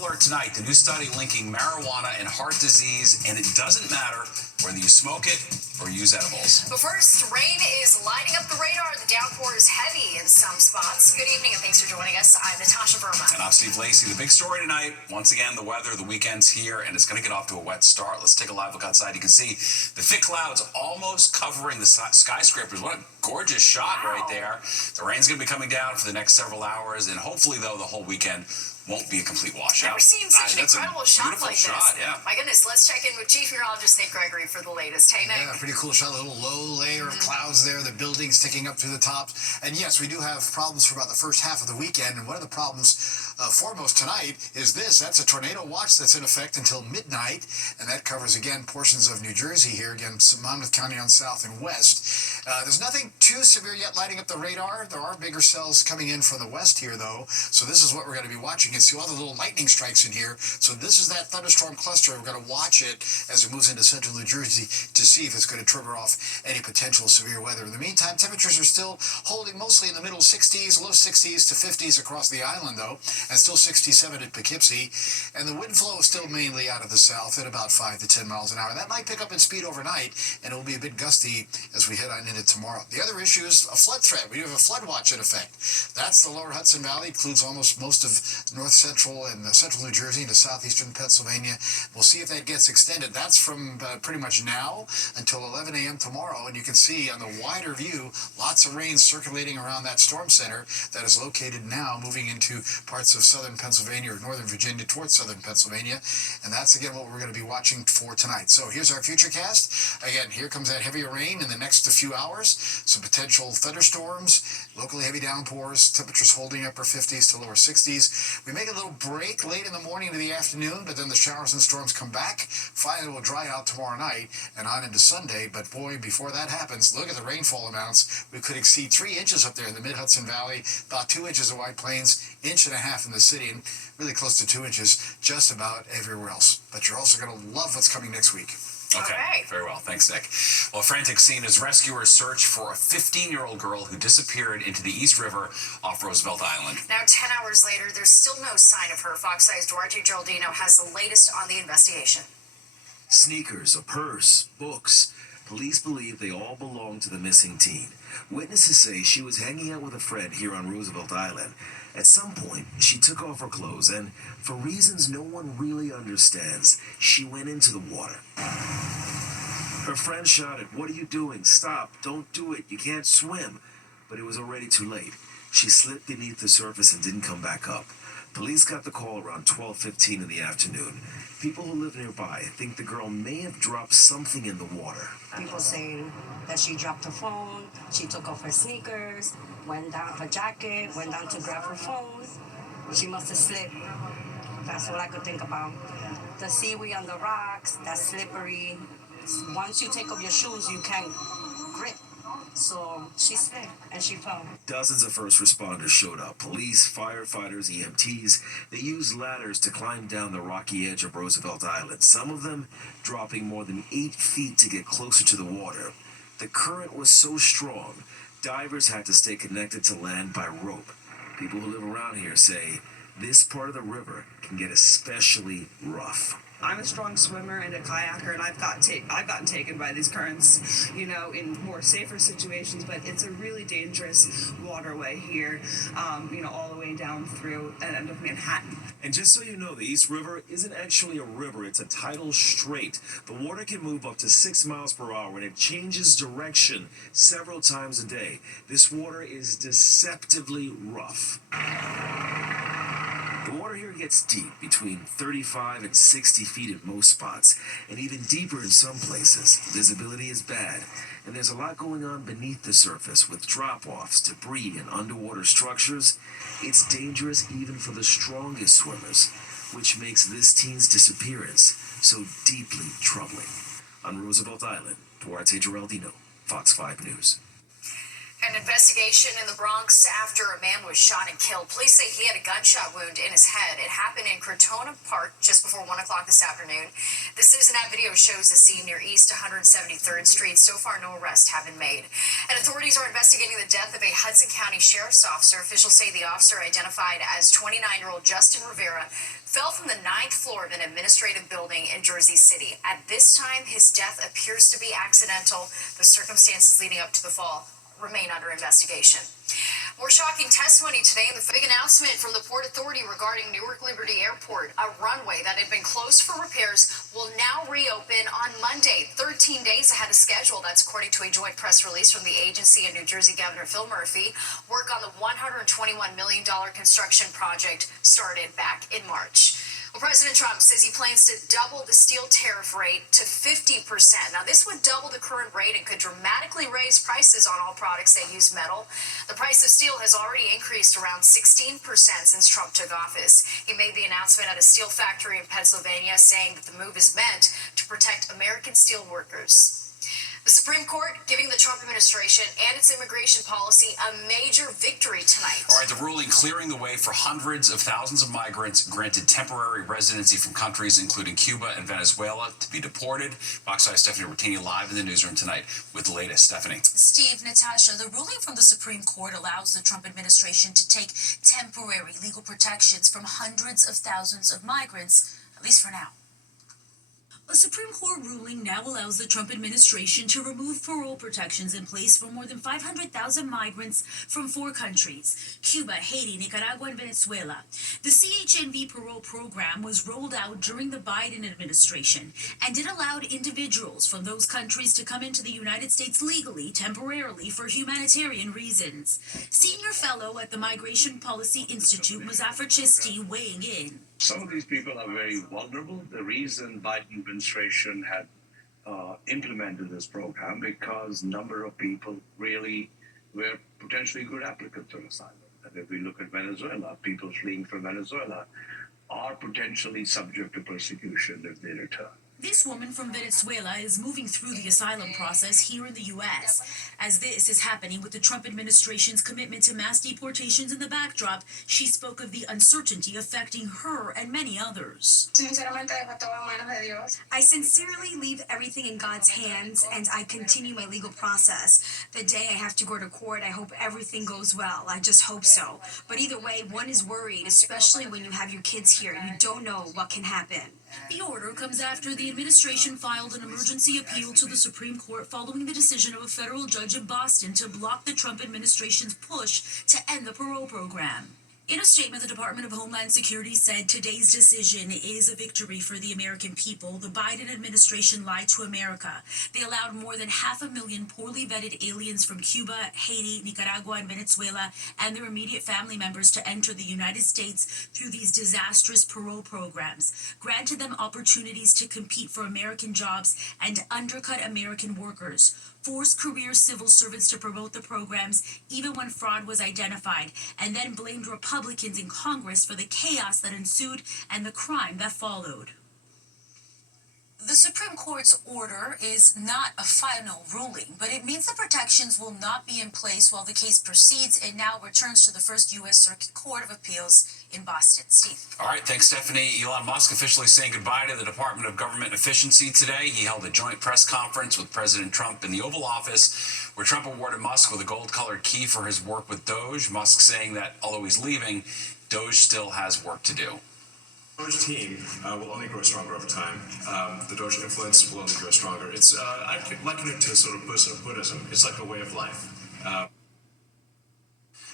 Alert tonight, the new study linking marijuana and heart disease, and it doesn't matter whether you smoke it or use edibles. But first, rain is lining up the radar. The downpour is heavy in some spots. Good evening, and thanks for joining us. I'm Natasha Verma. And I'm Steve Lacey. The big story tonight, once again, the weather. The weekend's here, and it's going to get off to a wet start. Let's take a live look outside. You can see the thick clouds almost covering the skyscrapers. What a gorgeous shot right there. The rain's going to be coming down for the next several hours, and hopefully, though, the whole weekend won't be a complete washout. Never seen such an incredible shot like this. Yeah. My goodness, let's check in with Chief Meteorologist Nick Gregory for the latest. Hey, Nick. Yeah, pretty cool shot. A little low layer of clouds there, the buildings sticking up through the tops. And yes, we do have problems for about the first half of the weekend. And one of the problems foremost tonight is this. That's a tornado watch that's in effect until midnight. And that covers, again, portions of New Jersey here. Again, Monmouth County on south and west. There's nothing too severe yet lighting up the radar. There are bigger cells coming in from the west here, though. So this is what we're going to be watching. You can see all the little lightning strikes in here. So this is that thunderstorm cluster. We're going to watch it as it moves into central New Jersey to see if it's going to trigger off any potential severe weather. In the meantime, temperatures are still holding mostly in the middle 60s, low 60s to 50s across the island, though, and still 67 at Poughkeepsie. And the wind flow is still mainly out of the south at about 5 to 10 miles an hour. That might pick up in speed overnight, and it will be a bit gusty as we head on into tomorrow. The other issue is a flood threat. We do have a flood watch in effect. That's the lower Hudson Valley, includes almost most of north central and central New Jersey into southeastern Pennsylvania. We'll see if that gets extended. That's from pretty much now until 11 a.m. tomorrow, and you can see on the wider view lots of rain circulating around that storm center that is located now moving into parts of southern Pennsylvania or northern Virginia towards southern Pennsylvania, and that's again what we're going to be watching for tonight. So here's our futurecast. Again, here comes that heavier rain in the next few hours, some potential thunderstorms, locally heavy downpours, temperatures holding upper 50s to lower 60s. We make a little break late in the morning to the afternoon, but then the showers and storms come back. Finally, will dry out tomorrow night and on into Sunday. But boy, before that happens, look at the rainfall amounts. We could exceed 3 inches up there in the mid-Hudson Valley, about 2 inches in White Plains, 1.5 inches in the city, and really close to 2 inches just about everywhere else. But you're also going to love what's coming next week. Okay, right. Very well. Thanks, Nick. Well, a frantic scene as rescuers search for a 15-year-old girl who disappeared into the East River off Roosevelt Island. Now, 10 hours later, there's still no sign of her. Fox 5's Duarte Geraldino has the latest on the investigation. Sneakers, a purse, books. Police believe they all belong to the missing teen. Witnesses say she was hanging out with a friend here on Roosevelt Island. At some point, she took off her clothes and, for reasons no one really understands, she went into the water. Her friend shouted, "What are you doing? Stop, don't do it, you can't swim." But it was already too late. She slipped beneath the surface and didn't come back up. Police got the call around 12:15 in the afternoon. People who live nearby think the girl may have dropped something in the water. People saying that she dropped her phone, she took off her sneakers, went down her jacket, went down to grab her phone. She must have slipped. That's all I could think about. The seaweed on the rocks, that's slippery. Once you take off your shoes, you can't grip. So she slipped and she fell. Dozens of first responders showed up. Police, firefighters, EMTs. They used ladders to climb down the rocky edge of Roosevelt Island, some of them dropping more than 8 feet to get closer to the water. The current was so strong, divers had to stay connected to land by rope. People who live around here say this part of the river can get especially rough. I'm a strong swimmer and a kayaker, and I've gotten taken by these currents, in more safer situations, but it's a really dangerous waterway here, all the way down through the end of Manhattan. And just so you know, the East River isn't actually a river, it's a tidal strait. The water can move up to 6 miles per hour, and it changes direction several times a day. This water is deceptively rough. The water here gets deep, between 35 and 60 feet at most spots, and even deeper in some places. Visibility is bad, and there's a lot going on beneath the surface with drop-offs, debris, and underwater structures. It's dangerous even for the strongest swimmers, which makes this teen's disappearance so deeply troubling. On Roosevelt Island, Duarte Geraldino, Fox 5 News. An investigation in the Bronx after a man was shot and killed. Police say he had a gunshot wound in his head. It happened in Crotona Park just before 1 o'clock this afternoon. The Citizen App video shows the scene near East 173rd Street. So far, no arrests have been made. And authorities are investigating the death of a Hudson County Sheriff's officer. Officials say the officer, identified as 29-year-old Justin Rivera, fell from the 9th floor of an administrative building in Jersey City. At this time, his death appears to be accidental. The circumstances leading up to the fall remain under investigation. More shocking testimony today in the big announcement from the Port Authority regarding Newark Liberty Airport. A runway that had been closed for repairs will now reopen on Monday, 13 days ahead of schedule. That's according to a joint press release from the agency and New Jersey Governor Phil Murphy. Work on the $121 million construction project started back in March. Well, President Trump says he plans to double the steel tariff rate to 50%. Now, this would double the current rate and could dramatically raise prices on all products that use metal. The price of steel has already increased around 16% since Trump took office. He made the announcement at a steel factory in Pennsylvania, saying that the move is meant to protect American steel workers. The Supreme Court giving the Trump administration and its immigration policy a major victory tonight. All right, the ruling clearing the way for hundreds of thousands of migrants granted temporary residency from countries including Cuba and Venezuela to be deported. Fox 5 Stephanie Routini live in the newsroom tonight with the latest. Stephanie. Steve, Natasha, the ruling from the Supreme Court allows the Trump administration to take temporary legal protections from hundreds of thousands of migrants, at least for now. A Supreme Court ruling now allows the Trump administration to remove parole protections in place for more than 500,000 migrants from 4 countries: Cuba, Haiti, Nicaragua, and Venezuela. The CHNV parole program was rolled out during the Biden administration, and it allowed individuals from those countries to come into the United States legally, temporarily, for humanitarian reasons. Senior fellow at the Migration Policy Institute, Muzaffar Chisti, weighing in. Some of these people are very vulnerable. The reason Biden administration had implemented this program because number of people really were potentially good applicants for asylum. And if we look at Venezuela, people fleeing from Venezuela are potentially subject to persecution if they return. This woman from Venezuela is moving through the asylum process here in the U.S. As this is happening with the Trump administration's commitment to mass deportations in the backdrop, she spoke of the uncertainty affecting her and many others. I sincerely leave everything in God's hands, and I continue my legal process. The day I have to go to court, I hope everything goes well. I just hope so. But either way, one is worried, especially when you have your kids here. You don't know what can happen. The order comes after the administration filed an emergency appeal to the Supreme Court following the decision of a federal judge in Boston to block the Trump administration's push to end the parole program. In a statement, the Department of Homeland Security said today's decision is a victory for the American people. The Biden administration lied to America. They allowed more than 500,000 poorly vetted aliens from Cuba, Haiti, Nicaragua, and Venezuela and their immediate family members to enter the United States through these disastrous parole programs, granted them opportunities to compete for American jobs and undercut American workers, forced career civil servants to promote the programs even when fraud was identified, and then blamed Republicans in Congress for the chaos that ensued and the crime that followed. The Supreme Court's order is not a final ruling, but it means the protections will not be in place while the case proceeds and now returns to the First U.S. Circuit Court of Appeals in Boston. Steve. All right, thanks, Stephanie. Elon Musk officially saying goodbye to the Department of Government Efficiency today. He held a joint press conference with President Trump in the Oval Office, where Trump awarded Musk with a gold-colored key for his work with Doge. Musk saying that although he's leaving, Doge still has work to do. The Doge team will only grow stronger over time. The Doge influence will only grow stronger. It's I liken it to sort of Buddhism. It's like a way of life.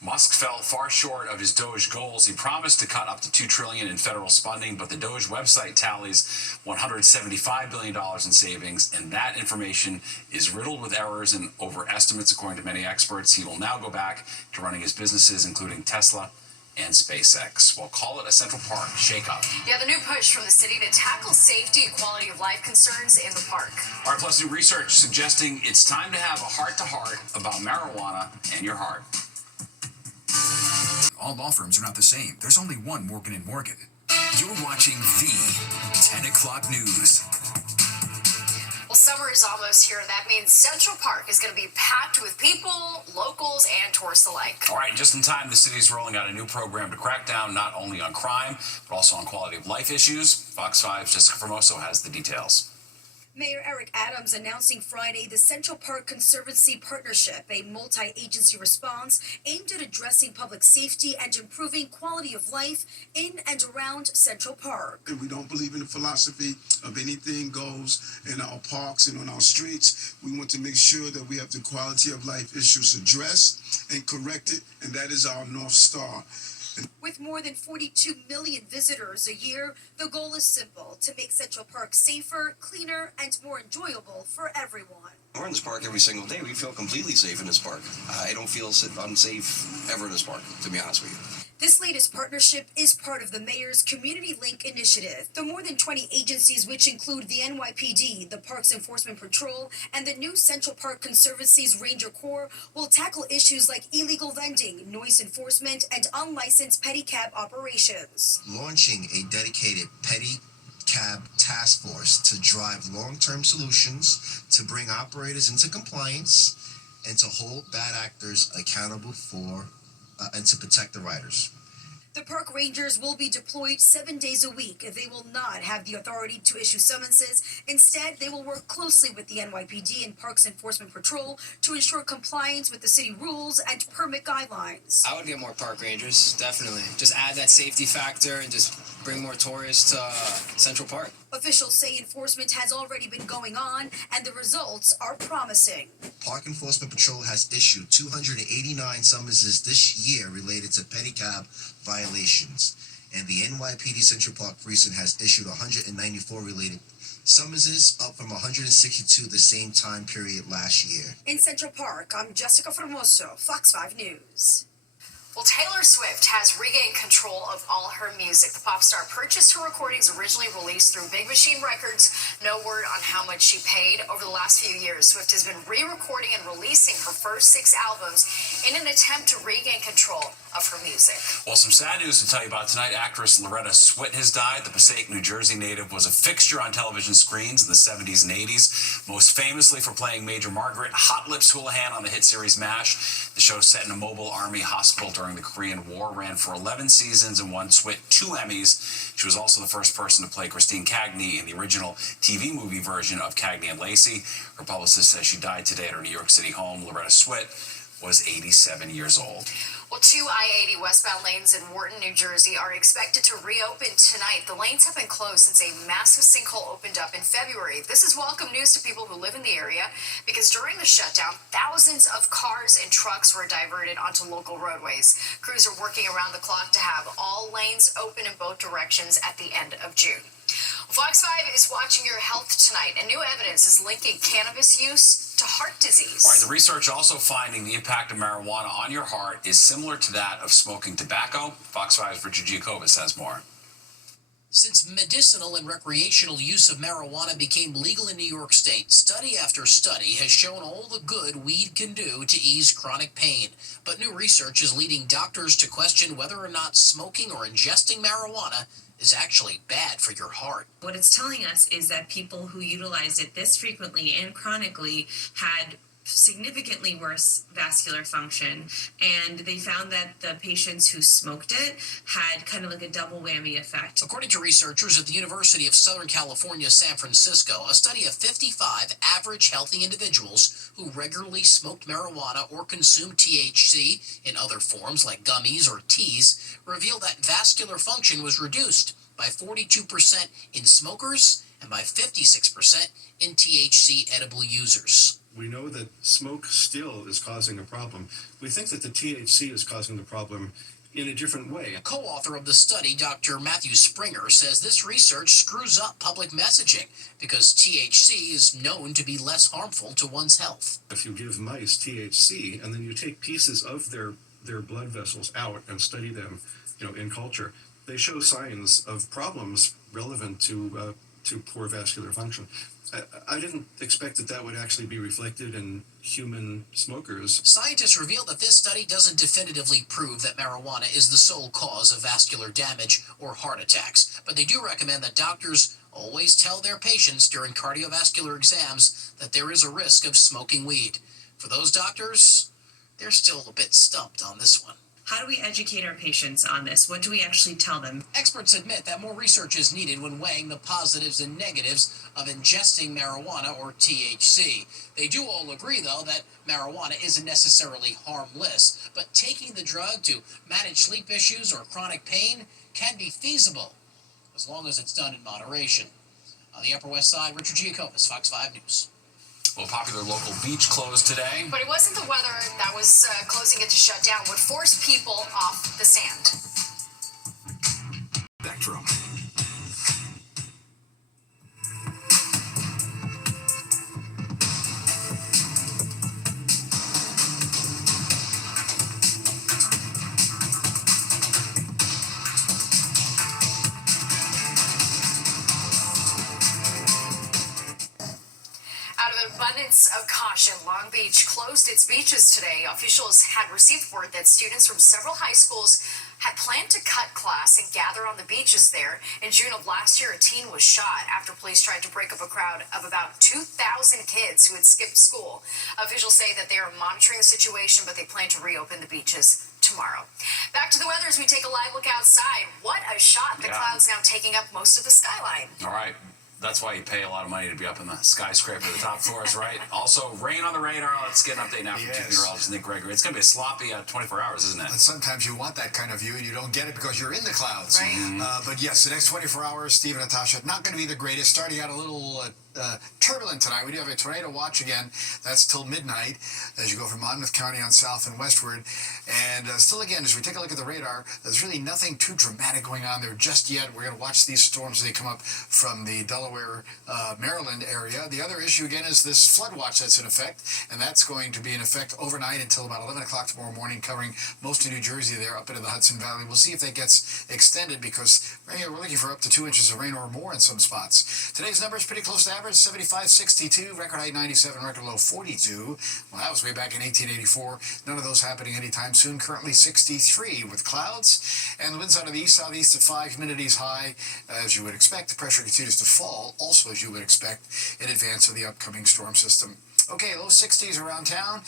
Musk fell far short of his Doge goals. He promised to cut up to $2 trillion in federal spending, but the Doge website tallies $175 billion in savings, and that information is riddled with errors and overestimates, according to many experts. He will now go back to running his businesses, including Tesla and SpaceX. We'll call it a Central Park shakeup. Yeah, the new push from the city to tackle safety and quality of life concerns in the park. All right, plus new research suggesting it's time to have a heart-to-heart about marijuana and your heart. All law firms are not the same. There's only one Morgan & Morgan. You're watching the 10 o'clock news. Well, summer is almost here, and that means Central Park is going to be packed with people, locals, and tourists alike. All right, just in time, the city's rolling out a new program to crack down not only on crime, but also on quality of life issues. Fox 5's Jessica Formoso has the details. Mayor Eric Adams announcing Friday the Central Park Conservancy Partnership, a multi-agency response aimed at addressing public safety and improving quality of life in and around Central Park. And we don't believe in the philosophy of anything goes in our parks and on our streets. We want to make sure that we have the quality of life issues addressed and corrected, and that is our North Star. With more than 42 million visitors a year, the goal is simple: to make Central Park safer, cleaner, and more enjoyable for everyone. We're in this park every single day. We feel completely safe in this park. I don't feel unsafe ever in this park, to be honest with you. This latest partnership is part of the mayor's Community Link initiative. The more than 20 agencies, which include the NYPD, the Parks Enforcement Patrol, and the new Central Park Conservancy's Ranger Corps, will tackle issues like illegal vending, noise enforcement, and unlicensed pedicab operations. Launching a dedicated pedicab task force to drive long-term solutions, to bring operators into compliance, and to hold bad actors accountable for and to protect the riders. The park rangers will be deployed 7 days a week. They will not have the authority to issue summonses. Instead, they will work closely with the NYPD and Parks Enforcement Patrol to ensure compliance with the city rules and permit guidelines. I would get more park rangers, definitely. Just add that safety factor and just bring more tourists to Central Park. Officials say enforcement has already been going on, and the results are promising. Park Enforcement Patrol has issued 289 summonses this year related to pedicab violations, and the NYPD Central Park Precinct has issued 194 related summonses, up from 162 the same time period last year. In Central Park, I'm Jessica Formoso, Fox 5 News. Well, Taylor Swift has regained control of all her music. The pop star purchased her recordings originally released through Big Machine Records. No word on how much she paid. Over the last few years, Swift has been re-recording and releasing her first 6 albums in an attempt to regain control of her music. Well, some sad news to tell you about tonight. Actress Loretta Swit has died. The Passaic, New Jersey native was a fixture on television screens in the 70s and 80s, most famously for playing Major Margaret Hot Lips Houlihan on the hit series MASH. The show, set in a mobile army hospital during the Korean War, ran for 11 seasons and won Swit 2 Emmys. She was also the first person to play Christine Cagney in the original TV movie version of Cagney and Lacey. Her publicist says she died today at her New York City home. Loretta Swit was 87 years old. Well, 2 I-80 westbound lanes in Wharton, New Jersey are expected to reopen tonight. The lanes have been closed since a massive sinkhole opened up in February. This is welcome news to people who live in the area because during the shutdown, thousands of cars and trucks were diverted onto local roadways. Crews are working around the clock to have all lanes open in both directions at the end of June. Fox 5 is watching your health tonight, and new evidence is linking cannabis use to heart disease. All right, the research also finding the impact of marijuana on your heart is similar to that of smoking tobacco. Fox 5's Richard Giacobbe has more. Since medicinal and recreational use of marijuana became legal in New York State, study after study has shown all the good weed can do to ease chronic pain. But new research is leading doctors to question whether or not smoking or ingesting marijuana is actually bad for your heart. What it's telling us is that people who utilized it this frequently and chronically had significantly worse vascular function, and they found that the patients who smoked it had kind of like a double whammy effect. According to researchers at the University of Southern California, San Francisco, a study of 55 average healthy individuals who regularly smoked marijuana or consumed THC in other forms like gummies or teas revealed that vascular function was reduced by 42% in smokers and by 56% in THC edible users. We know that smoke still is causing a problem. We think that the THC is causing the problem in a different way. A co-author of the study, Dr. Matthew Springer, says this research screws up public messaging because THC is known to be less harmful to one's health. If you give mice THC and then you take pieces of their blood vessels out and study them, in culture, they show signs of problems relevant to to poor vascular function. I didn't expect that would actually be reflected in human smokers. Scientists revealed that this study doesn't definitively prove that marijuana is the sole cause of vascular damage or heart attacks, but they do recommend that doctors always tell their patients during cardiovascular exams that there is a risk of smoking weed. For those doctors, they're still a bit stumped on this one. How do we educate our patients on this? What do we actually tell them? Experts admit that more research is needed when weighing the positives and negatives of ingesting marijuana or THC. They do all agree, though, that marijuana isn't necessarily harmless, but taking the drug to manage sleep issues or chronic pain can be feasible, as long as it's done in moderation. On the Upper West Side, Richard Giacobas, Fox 5 News. Well, popular local beach closed today. But it wasn't the weather that was closing it to shut down. What forced people off the sand. Spectrum. Out of abundance of caution, Long Beach closed its beaches today. Officials had received word that students from several high schools had planned to cut class and gather on the beaches there. In June of last year, a teen was shot after police tried to break up a crowd of about 2,000 kids who had skipped school. Officials say that they are monitoring the situation, but they plan to reopen the beaches tomorrow. Back to the weather as we take a live look outside. What a shot. The clouds now taking up most of the skyline. All right. That's why you pay a lot of money to be up in the skyscraper, the top floors, right? Also, rain on the radar. Let's get an update now from Chief Meteorologist Nick Gregory. It's going to be a sloppy 24 hours, isn't it? And sometimes you want that kind of view, and you don't get it because you're in the clouds. Right. But yes, the next 24 hours, Steve and Natasha, not going to be the greatest. Starting out a little turbulent tonight. We do have a tornado watch again. That's till midnight as you go from Monmouth County on south and westward. And still, again, as we take a look at the radar, there's really nothing too dramatic going on there just yet. We're going to watch these storms as they come up from the Delaware, Maryland area. The other issue, again, is this flood watch that's in effect, and that's going to be in effect overnight until about 11 o'clock tomorrow morning, covering most of New Jersey there up into the Hudson Valley. We'll see if that gets extended because we're looking for up to 2 inches of rain or more in some spots. Today's number is pretty close to average, 75-62, record high 97, record low 42. Well, that was way back in 1884. None of those happening anytime soon. Currently 63 with clouds, and the winds out of the east, southeast at 5, humidity's high, as you would expect. The pressure continues to fall, also as you would expect in advance of the upcoming storm system. Okay, low 60s around town,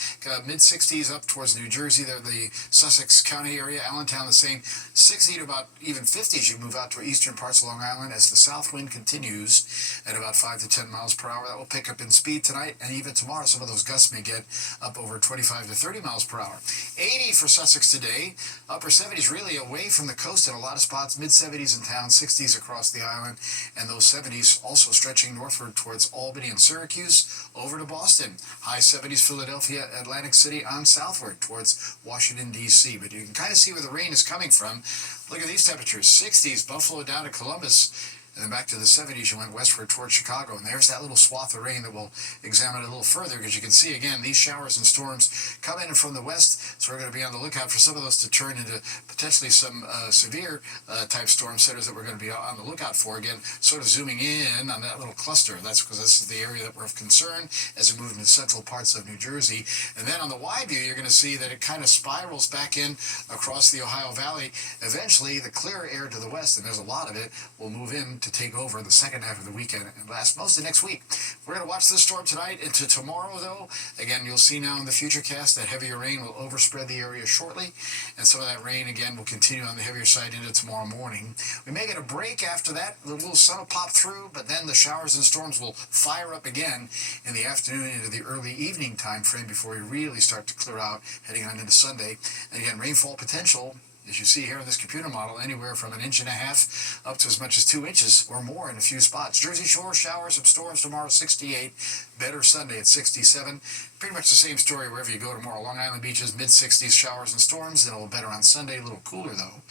mid 60s up towards New Jersey, there, the Sussex County area, Allentown the same, 60 to about even 50 as you move out to eastern parts of Long Island as the south wind continues at about 5 to 10 miles per hour. That will pick up in speed tonight and even tomorrow. Some of those gusts may get up over 25 to 30 miles per hour. 80 for Sussex today, upper 70s really away from the coast in a lot of spots, mid 70s in town, 60s across the island, and those 70s also stretching northward towards Albany and Syracuse over to Boston. High 70s, Philadelphia, Atlantic City on southward towards Washington, D.C. But you can kind of see where the rain is coming from. Look at these temperatures, 60s, Buffalo down to Columbus, and then back to the 70s, you went westward towards Chicago. And there's that little swath of rain that we'll examine a little further because you can see, again, these showers and storms come in from the west. So we're going to be on the lookout for some of those to turn into potentially some severe type storm centers that we're going to be on the lookout for. Again, sort of zooming in on that little cluster. That's because this is the area that we're of concern as we move into central parts of New Jersey. And then on the wide view, you're going to see that it kind of spirals back in across the Ohio Valley. Eventually, the clear air to the west, and there's a lot of it, will move in to take over the second half of the weekend and last most of next week. We're going to watch this storm tonight into tomorrow, though. Again, you'll see now in the futurecast that heavier rain will overspread the area shortly, and some of that rain, again, will continue on the heavier side into tomorrow morning. We may get a break after that. The little sun will pop through, but then the showers and storms will fire up again in the afternoon into the early evening time frame before we really start to clear out heading on into Sunday. And again, rainfall potential, as you see here in this computer model, anywhere from 1.5 inches up to as much as 2 inches or more in a few spots. Jersey Shore, showers, some storms tomorrow, 68. Better Sunday at 67. Pretty much the same story wherever you go tomorrow. Long Island beaches, mid-60s, showers and storms. Then a little better on Sunday, a little cooler though.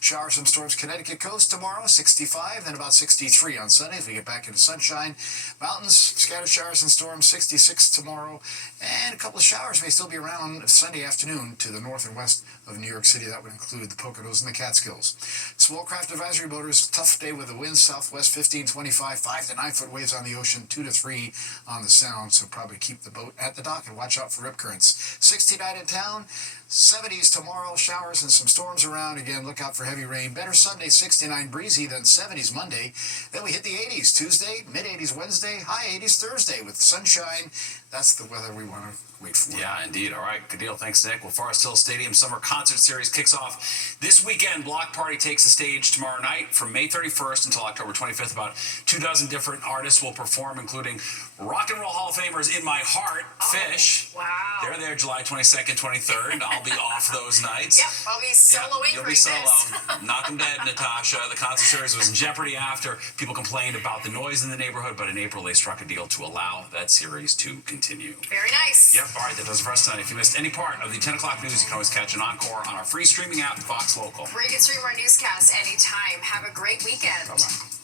Showers, some storms, Connecticut coast tomorrow, 65. Then about 63 on Sunday as we get back into sunshine. Mountains, scattered showers and storms, 66 tomorrow. And a couple of showers may still be around Sunday afternoon to the north and west of New York City. That would include include the Poconos and the Catskills. Small craft advisory boaters, tough day with the winds, southwest 15-25, 5 to 9 foot waves on the ocean, 2 to 3 on the sound, so probably keep the boat at the dock and watch out for rip currents. 69 in town, 70s tomorrow, showers and some storms around. Again, look out for heavy rain. Better Sunday, 69 breezy, then 70s Monday. Then we hit the 80s Tuesday, mid-80s Wednesday, high 80s Thursday with sunshine. That's the weather we want to wait for. Yeah, indeed. All right, good deal. Thanks, Nick. Well, Forest Hill Stadium Summer Concert Series kicks off this weekend. Block Party takes the stage tomorrow night from May 31st until October 25th. About 24 different artists will perform, including Rock and Roll Hall of Famers In My Heart, Fish. Wow. They're there July 22nd, 23rd. I'll be off those nights. Yep, I'll be soloing You'll for be solo. this. Knock 'em dead, Natasha. The concert series was in jeopardy after people complained about the noise in the neighborhood, but in April they struck a deal to allow that series to continue. Very nice. Yep, all right, that does it for us tonight. If you missed any part of the 10 o'clock news, you can always catch an encore on our free streaming app, Fox Local. Where you can stream our newscasts anytime. Have a great weekend. Bye-bye.